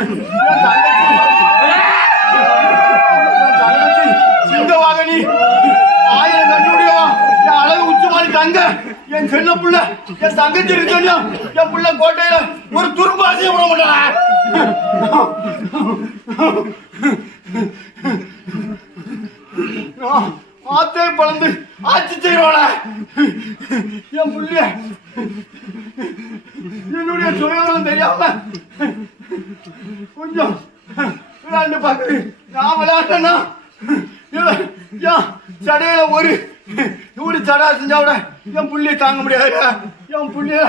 என் தங்கச்சி ஆயிரம் கண்ணுடையவா? என் அழகு உச்சி மாதிரி தங்க என் சின்ன புள்ள என் தங்கச்சி இருக்கா என் புள்ள கோட்டையில ஒரு துரும்பு அசைய விட மாட்டேன் ஆத்தே பழந்து ஆட்சி செய்வாள? என் புள்ளிய என்னுடைய சுயவரம் தெரியாம கொஞ்சம். விளையாண்டு பார்க்குது நான் விளையாட்டேன்னா ஏன் சடையில ஒரு நூறு சடா செஞ்சா விட என் புள்ளிய தாங்க முடியாது. என் புள்ளிய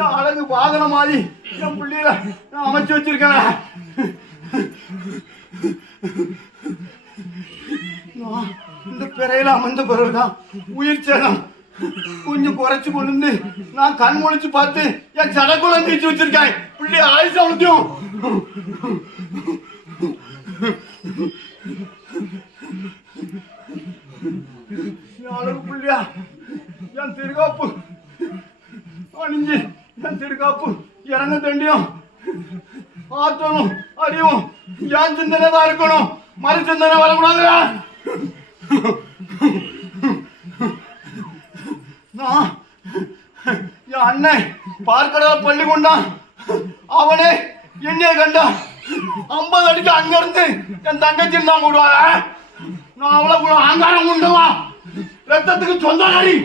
என் அழகு வாகனம் மாதிரி என் புள்ளியில நான் அமைச்சு வச்சிருக்கேன். நான் இந்த பிறையில அமர்ந்த பிறகுதான் உயிர் சேதம். கொஞ்சம் குறைச்சு கொண்டு வந்து நான் கண் முழிச்சு பார்த்து என் சடக்குள்ள நீச்சு வச்சிருக்கேன். பிள்ளை ஆயுசு அவளுக்கும் அழகு பிள்ளையா? என் திருகாப்பு. அணிஞ்சு என் திருகாப்பு. இறங்க தண்டியும். ஆத்தணும் அறியும் என் சிந்தனை தான் இருக்கணும்? மறு சிந்தனை வரக்கூடாதுடா. நான் என் அண்ணன் பார்க்கடல பள்ளி கொண்டான் அவனே என்னைய கண்டான். ஐம்பது அடிக்கு அங்கிருந்து என் தங்கச்சி தான் கூடுவாங்க நான் அவ்வளவு கூட அங்காரம் உண்டுவா ரத்தத்துக்கு சொந்த நடி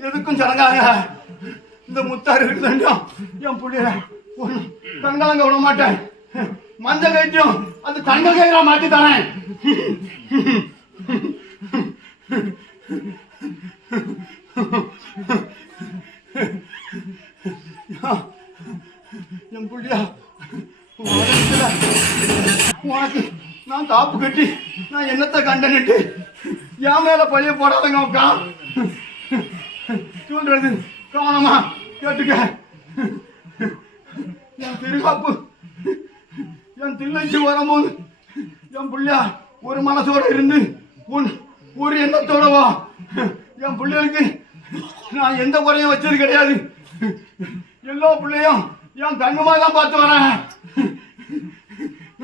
எதுக்கும் சடங்காங்க இந்த முத்தாறு இருக்குதுண்டியும் என் புள்ளிய ஒன்று கண்கலங்க விட மாட்டேன். மஞ்சள் கைத்தியும் அந்த தங்க கயிறா மாட்டி தரேன். என் புள்ளியா உனக்கு நான் காப்பு கட்டி நான் என்னத்தை கண்டனிட்டு என் மேல பழிய போடாதங்க அக்கா. சொல்றது கவனமா கேட்டுக்க. என் திருகாப்பு என் தில்லைக்கு வரும்போது என் பிள்ளையா ஒரு மனசோட இருந்து உன் ஒரு எண்ணத்தோட வா. என் பிள்ளைகளுக்கு நான் எந்த குறையும் வச்சது கிடையாது. எல்லா பிள்ளையும் என் கண்ணுமா தான் பார்த்து வரேன்.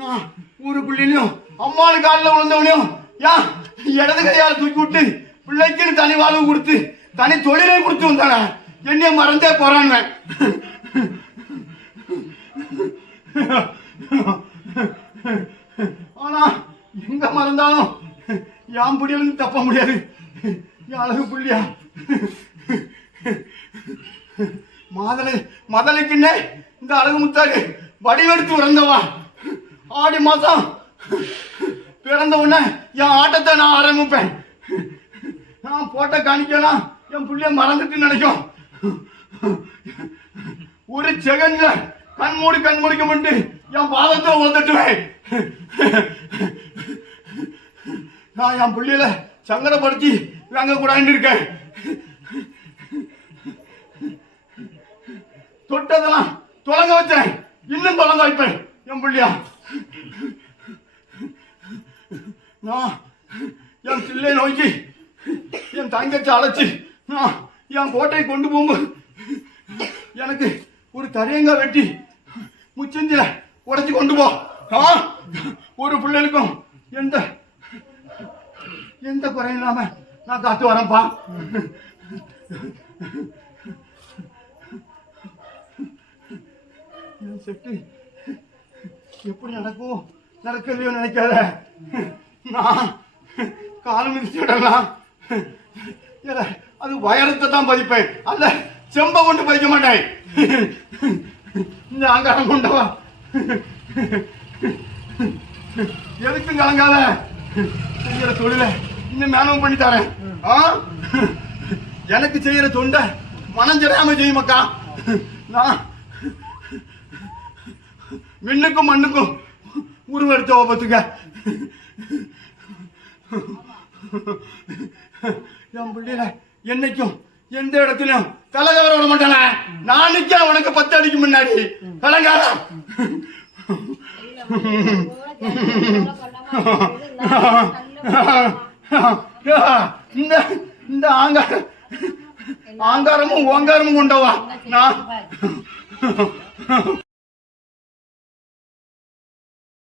நான் ஒரு பிள்ளையிலையும் அம்மானு காலில் விழுந்தவனையும் ஏன் இடது கையால் தூக்கி விட்டு பிள்ளைக்குன்னு தனி வாழ்வு கொடுத்து தனி தொழிலை கொடுத்து வந்தானே. என்னைய மறந்தே போறான்னு வந்தாலும் மறந்தாலும் என் தப்ப முடியாது. என் அழகு புள்ளியா? மாதலை மதலைக்குன்னே இந்த அழகு முத்தாரு வடிவெடுத்து பிறந்தவா ஆடி மாதம் பிறந்த உடனே என் ஆட்டத்தை நான் ஆரம்பிப்பேன். நான் போட்ட காணிக்கலாம் என் புள்ளைய மறந்துட்டு நினைக்கும். ஒரு செகண்ட்ல கண் மூடி கண் முடிக்க மட்டும் என் பாதத்தை உழந்துட்டுவேன் நான் என் புள்ளையில சங்கடப்படுத்தி வாங்க கூடாதுன்னு இருக்கேன். தொட்டதெல்லாம் தொடங்க வச்சேன் இன்னும் தொடங்க வைப்பேன் என் பிள்ளையா. நான் என் பிள்ளை நோக்கி என் தங்கச்சி அழைச்சி நான் என் கோட்டையை கொண்டு போகும்போது எனக்கு ஒரு தரையங்க வெட்டி முச்சந்தில உடைச்சி கொண்டு போ. ஆ? ஒரு பிள்ளைகளுக்கும் எந்த எந்த குறையும் இல்லாம நான் காத்து வரேன்ப்பா. என் செட்டு எப்படி நடக்கும் நடக்கலையோ நினைக்காத. நான் காலம் மிதிச்சு விடலாம் அது வயரத்தை தான் பதிப்பேன். அல்ல செம்ப கொண்டு பதிக்க மாட்டேன். இந்த அங்காரம் கொண்டவா எதுக்கும் கலங்காத. செய்யற தொழில இன்னும் மேனவும் பண்ணி தரேன். ஆ? எனக்கு செய்யற தொண்டை மனம் தெரியாம செய்யுமக்கா நான் மின்னுக்கும் மண்ணுக்கும் உருவெடுத்த ஓபத்துக்க என் பிள்ளையில என்னைக்கும் எந்த இடத்துலயும் கலகார விட மாட்டானே. நான் நிக்க உனக்கு பத்து அடிக்கு முன்னாடி. கலங்காரம் Ha ha ha. இந்த இந்த ஆங்கார ஆங்காரமும் ஓங்காரமும் கொண்டவா? நான்